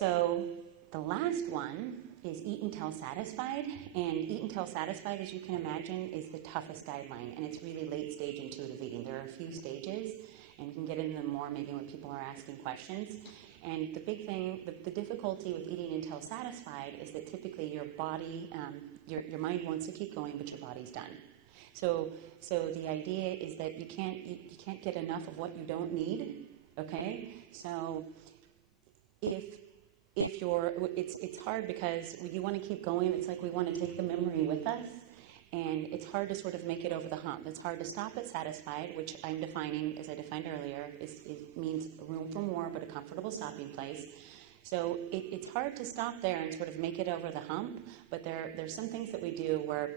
So the last one is eat until satisfied, and eat until satisfied, as you can imagine, is the toughest guideline, and it's really late stage intuitive eating. There are a few stages, and you can get into them more maybe when people are asking questions. And the big thing, the difficulty with eating until satisfied is that typically your body, your mind wants to keep going, but your body's done. So the idea is that you can't get enough of what you don't need. Okay, so if you're, it's hard because you want to keep going. It's like we want to take the memory with us, and it's hard to sort of make it over the hump. It's hard to stop at satisfied, which I'm defining, as I defined earlier, it means room for more, but a comfortable stopping place. So it's hard to stop there and sort of make it over the hump, but there's some things that we do where,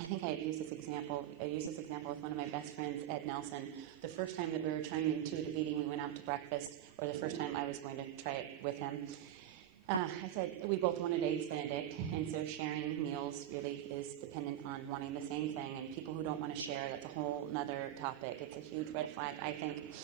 I think I used this example. I used this example with one of my best friends, Ed Nelson. The first time that we were trying intuitive eating, we went out to breakfast, or the first time I was going to try it with him. I said we both wanted eggs Benedict, and so sharing meals really is dependent on wanting the same thing. And people who don't want to share, that's a whole nother topic. It's a huge red flag, I think.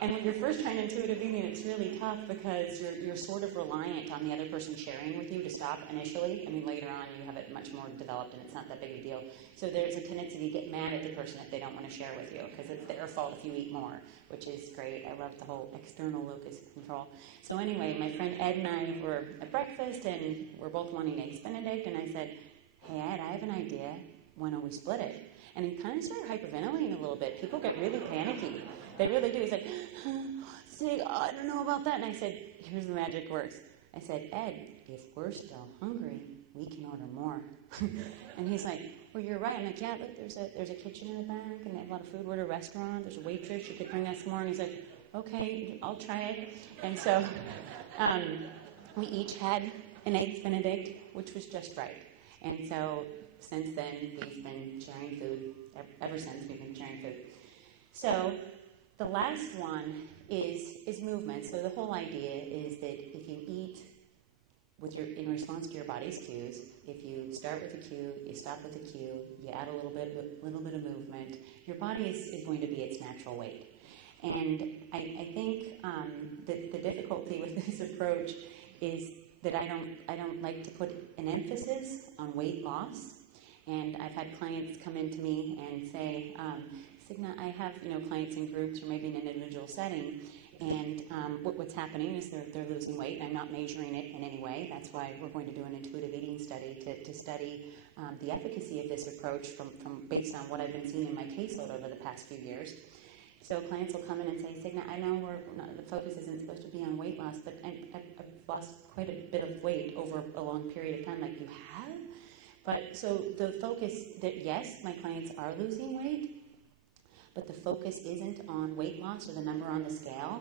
And when you're first trying intuitive eating, it's really tough because you're sort of reliant on the other person sharing with you to stop initially. I mean, later on you have it much more developed and it's not that big a deal. So there's a tendency to get mad at the person if they don't want to share with you because it's their fault if you eat more, which is great. I love the whole external locus of control. So anyway, my friend Ed and I were at breakfast and we're both wanting eggs Benedict, and I said, hey Ed, I have an idea. Why don't we split it? And he kind of started hyperventilating a little bit. People get really panicky. They really do. He's like, Sig, I don't know about that. And I said, here's the magic words. I said, Ed, if we're still hungry, we can order more. And he's like, well, you're right. I'm like, yeah, look, there's a kitchen in the back, and they have a lot of food. We're at a restaurant. There's a waitress. You could bring us more. And he's like, okay, I'll try it. And so we each had an eggs Benedict, which was just right. And so since then, we've been sharing food. Ever since, we've been sharing food. So the last one is movement. So the whole idea is that if you eat in response to your body's cues, if you start with a cue, you stop with a cue, you add a little bit of movement, your body is going to be its natural weight. And I think that the difficulty with this approach is that I don't like to put an emphasis on weight loss. And I've had clients come in to me and say, Signe, I have clients in groups or maybe in an individual setting, and what's happening is they're losing weight. I'm not measuring it in any way. That's why we're going to do an intuitive eating study to study the efficacy of this approach from based on what I've been seeing in my caseload over the past few years. So clients will come in and say, Signe, I know the focus isn't supposed to be on weight loss, but I've lost quite a bit of weight over a long period of time. Like, you have? But so the focus that, yes, my clients are losing weight, but the focus isn't on weight loss or the number on the scale.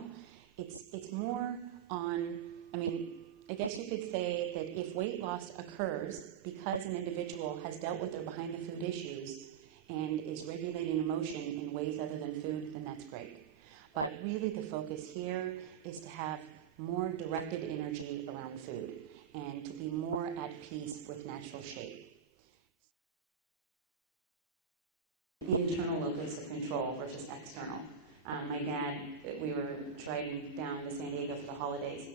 It's more on, I guess you could say that if weight loss occurs because an individual has dealt with their behind the food issues and is regulating emotion in ways other than food, then that's great. But really the focus here is to have more directed energy around food and to be more at peace with natural shape. Internal locus of control versus external. My dad, we were driving down to San Diego for the holidays,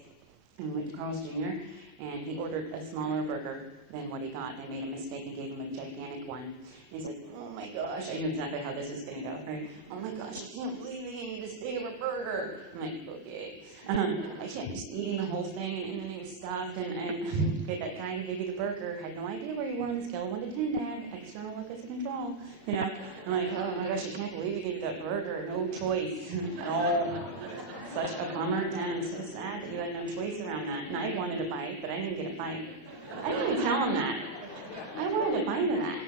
and we went to Carl's Jr., and he ordered a smaller burger than what he got. They made a mistake and gave him a gigantic one. And he said, oh my gosh, I knew exactly how this was going to go, right? Oh my gosh, I can't believe they gave me this big of a burger. I'm like, okay. I kept just eating the whole thing, and then he was stuffed, and that guy who gave you the burger had no idea where you were on the scale of 1 to 10, Dad. External locus of control. I'm like, oh my gosh, I can't believe you gave you that burger. No choice. No. Such a bummer. Dad, I'm so sad that you had no choice around that. And I wanted a bite, but I didn't get a bite. I didn't tell him that. I wanted a bite of that.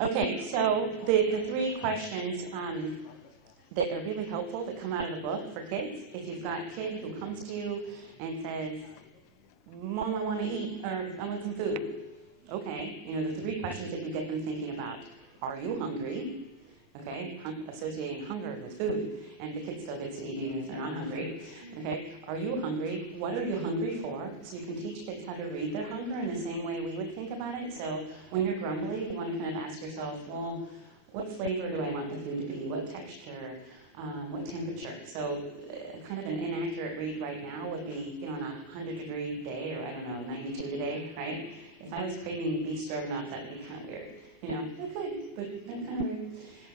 Okay, so the 3 questions that are really helpful that come out of the book for kids. If you've got a kid who comes to you and says, Mom, I want to eat, or I want some food. Okay, the 3 questions that you get them thinking about. Are you hungry? Okay, associating hunger with food, and the kid still gets to eat even if they're not hungry. Okay, are you hungry? What are you hungry for? So you can teach kids how to read their hunger in the same way we would think about it. So when you're grumbly, you want to kind of ask yourself, well, what flavor do I want the food to be? What texture? what temperature. So kind of an inaccurate read right now would be, you know, on a 100-degree day, or I don't know, 92 today, right? If I was craving beef stroganoff, that would be kind of weird. You know, okay, but kind of weird.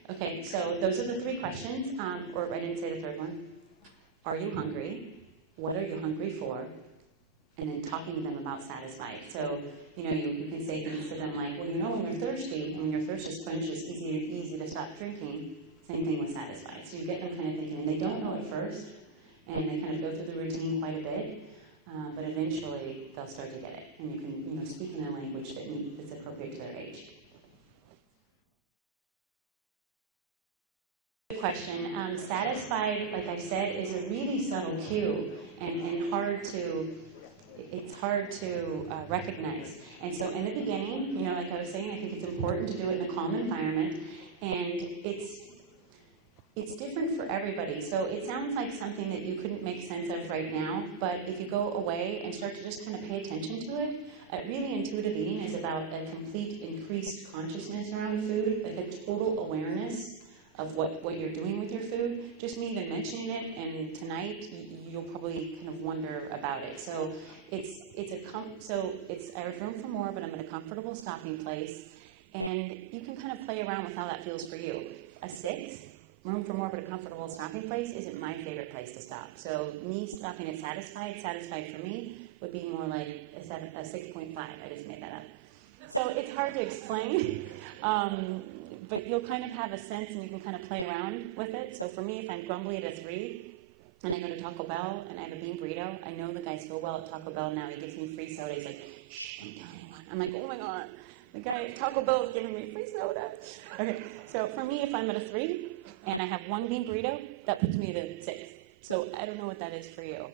Okay, so those are the 3 questions, or I didn't say the third one. Are you hungry? What are you hungry for? And then talking to them about satisfied. So, you know, you can say things to them like, well, you know, when you're thirsty, and when your thirst is quenched, it's easy to stop drinking. Same thing with satisfied. So you get them kind of thinking, and they don't know at first, and they kind of go through the routine quite a bit, but eventually they'll start to get it. And you can, you know, speak in a language that's appropriate to their age. Good question. Satisfied, like I said, is a really subtle cue and hard to recognize. And so in the beginning, you know, like I was saying, I think it's important to do it in a calm environment, and it's different for everybody. So it sounds like something that you couldn't make sense of right now, but if you go away and start to just kind of pay attention to it, really intuitive eating is about a complete increased consciousness around food, like a total awareness of what you're doing with your food. Just me even mentioning it, and tonight you'll probably kind of wonder about it. So I have room for more, but I'm at a comfortable stopping place, and you can kind of play around with how that feels for you. A 6, room for more, but a comfortable stopping place isn't my favorite place to stop. So me stopping at satisfied for me would be more like a 6.5. I just made that up. So it's hard to explain. But you'll kind of have a sense, and you can kind of play around with it. So for me, if I'm grumbly at a 3, and I go to Taco Bell, and I have a bean burrito, I know the guy so well at Taco Bell now. He gives me free soda. He's like, shh, don't tell anyone. I'm like, oh my God, the guy at Taco Bell is giving me free soda. Okay, so for me, if I'm at a 3, and I have one bean burrito, that puts me at a 6. So I don't know what that is for you.